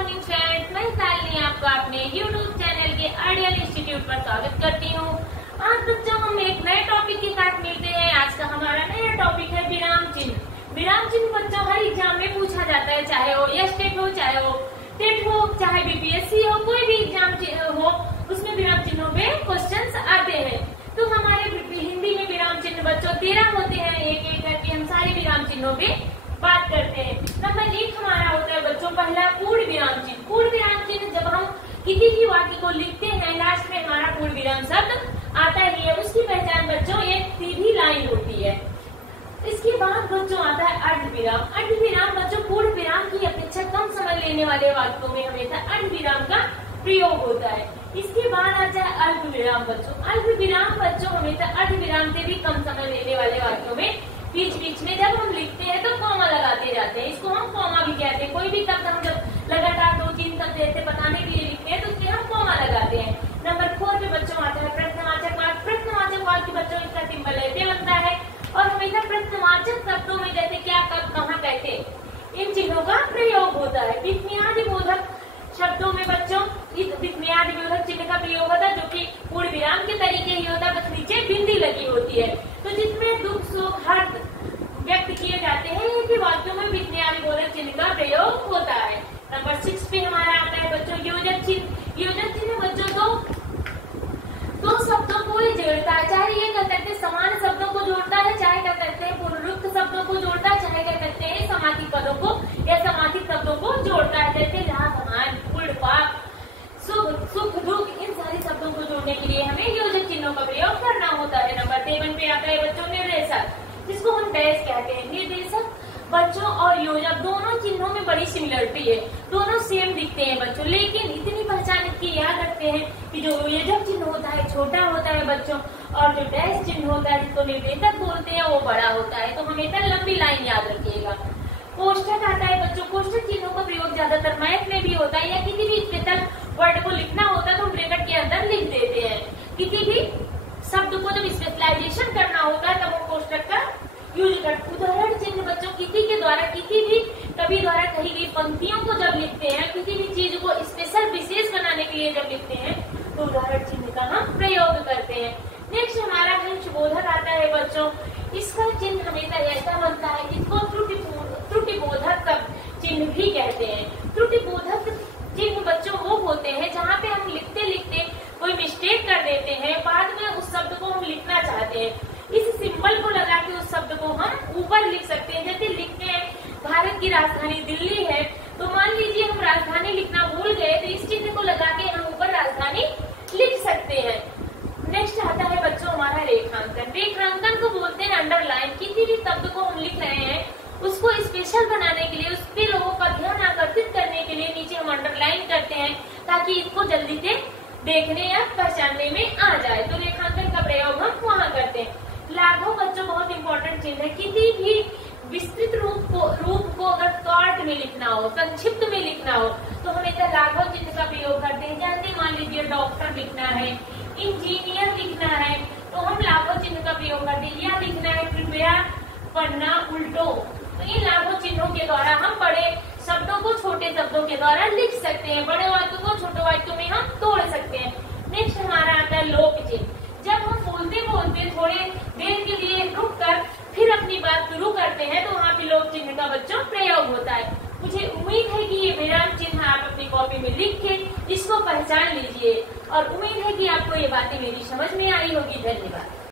Morning friends, मैं शालिनी आपको अपने यूट्यूब चैनल के आइडियल इंस्टीट्यूट पर स्वागत करती हूँ। आज बच्चों हम एक नए टॉपिक के साथ मिलते हैं। आज का हमारा नया टॉपिक है विराम चिन्ह। विराम चिन्ह बच्चों हर एग्जाम में पूछा जाता है, चाहे वो एसटेट हो, चाहे वो टेट हो, चाहे बीपीएससी हो, कोई भी एग्जाम हो उसमें विराम चिन्हों पे क्वेश्चन आते हैं। तो हमारे हिंदी में विराम चिन्ह बच्चों 13 होते हैं। एक एक करके हम सारे विराम चिन्हों पे बात करते हैं। नंबर 1 हमारा होता है बच्चों पहला पूर्ण विराम चिन्ह। पूर्ण विराम चिन्ह जब हम किसी भी वाक्य को लिखते हैं लास्ट में हमारा पूर्ण विराम शब्द आता ही है। उसकी पहचान बच्चों एक सीधी लाइन होती है। इसके बाद बच्चों आता है अर्धविराम। अर्धविराम बच्चों पूर्ण विराम की अपेक्षा कम समय लेने वाले वाक्यों में हमेशा अर्धविराम का प्रयोग होता है। इसके बाद आता है अल्पविराम बच्चों। अल्पविराम बच्चों हमेशा अर्धविराम से भी कम समय लेने वाले वाक्यों में बीच बीच में जब हम लिखते हैं तो कॉमा लगाते जाते हैं। इसको हम कॉमा भी कहते हैं। कोई भी शब्द हम जब लगातार 2-3 शब्द ऐसे बताने के लिए लिखते हैं तो उसमें हम कॉमा लगाते हैं। नंबर 4 पे बच्चों आता है प्रश्नवाचक वाक्य। प्रश्नवाचक वाक्य बच्चों इसका सिंबल ऐसे बनता है और हमेशा प्रश्नवाचक शब्दों में जैसे क्या, कब, कहाँ, कैसे इन चिन्हों का प्रयोग होता है। विस्मयादि बोधक शब्दों में बच्चों इस विस्मयादि बोधक चिन्ह का प्रयोग होता है, जो कि पूर्ण विराम के तरीके ही होता है, बस नीचे बिंदी लगी होती है। तो जिसमें दुख, सुख, हर्ष व्यक्त किए जाते हैं ऐसे वाक्यों में विस्मयादि बोधक चिन्ह का प्रयोग होता है। नंबर 6 पे हमारा आता है बच्चों योजक चिन्ह। योजक चिन्ह बच्चों दो शब्दों को ही जोड़ता है। चाहे ये कह सकते हैं समान शब्दों को जोड़ता है, चाहे कह सकते हैं पुनरुक्त शब्दों को जोड़ता है, चाहे कह सकते हैं समासिक पदों को या समासिक शब्दों को जोड़ता है। जैसे जहाँ समान, पूर्ण, पाप, सुख, दुख, इन सारे शब्दों को जोड़ने के लिए हमें योजक चिन्हों का प्रयोग करना होता है। नंबर 7 पे आता है बच्चों निर्देशक, जिसको हम डैश कहते हैं। निर्देशक बच्चों और योजक दोनों चिन्हों में बड़ी सिमिलरिटी है, दोनों सेम दिखते हैं बच्चों, लेकिन इतनी पहचान इसकी याद रखते हैं कि जो योजक चिन्ह होता है छोटा होता है बच्चों, और जो डैश चिन्ह होता है जिसको निर्देशक बोलते हैं वो बड़ा होता है। तो हमेशा लंबी लाइन याद रखिएगा। कोष्ठक आता है बच्चों। कोष्ठक चिन्हों का प्रयोग ज्यादातर मैथ में भी होता है या किसी भी स्पेशल वर्ड को लिखना होता है तो हम ब्रैकेट के अंदर लिख देते हैं। किसी भी शब्द को जब स्पेशलाइजेशन करना होता है तब वो कोष्ठक का यूज करते। उदाहरण चिन्ह बच्चों किसी के द्वारा किसी भी कवि द्वारा कही गई पंक्तियों को जब लिखते हैं, किसी भी चीज को स्पेशल विशेष बनाने के लिए जब लिखते हैं तो उदाहरण चिन्ह का हम प्रयोग करते हैं। नेक्स्ट हमारा अंशबोधक आता है बच्चों। इसका चिन्ह हमेशा ऐसा बनता है, इसको त्रुटिबोधक चिन्ह भी कहते हैं। त्रुटिबोधक चिन्ह बच्चों वो होते हैं जहाँ पे हम लिखते लिखते कोई मिस्टेक कर देते हैं, बाद में उस शब्द को हम लिखना चाहते हैं। इस सिंबल को लगा के उस शब्द को हम ऊपर लिख सकते हैं। जैसे लिखते हैं भारत की राजधानी दिल्ली है, तो मान लीजिए हम राजधानी लिखना भूल गए तो इस चिन्ह को लगा के हम ऊपर राजधानी लिख सकते हैं। नेक्स्ट आता है बच्चों हमारा रेखांकन। रेखांकन को बोलते हैं अंडरलाइन। किसी भी शब्द को हम लिख रहे हैं उसको स्पेशल बनाने के लिए, उसके लोगों का ध्यान आकर्षित करने के लिए नीचे हम अंडरलाइन करते हैं ताकि इसको जल्दी से देखने या पहचानने में आ जाए। तो रेखांकन का प्रयोग हम वहाँ करते हैं। लाघव बच्चों बहुत इंपॉर्टेंट चिन्ह है। किसी भी विस्तृत रूप को अगर शॉर्ट में लिखना हो, संक्षिप्त में लिखना हो तो हमेशा लाघव चिन्ह का प्रयोग करते हैं। जैसे मान लीजिए डॉक्टर लिखना है, इंजीनियर लिखना है तो हम लाघव चिन्ह का प्रयोग करते हैं। या लिखना है कृपया पन्ना उल्टो, तो इन लाघव चिन्हों के द्वारा हम बड़े शब्दों को छोटे शब्दों के द्वारा लिख सकते हैं, बड़े वाक्यों को छोटे वाक्यों में हम तोड़ सकते हैं। नेक्स्ट हमारा आता है लोक चिन्ह। जब हम बोलते बोलते थोड़े देर के लिए रुक कर फिर अपनी बात शुरू करते हैं तो वहाँ पे लोक चिन्ह का बच्चों प्रयोग होता है। मुझे उम्मीद है कि ये विराम चिन्ह आप अपनी कॉपी में लिख के इसको पहचान लीजिए और उम्मीद है कि आपको ये बातें मेरी समझ में आई होगी। धन्यवाद।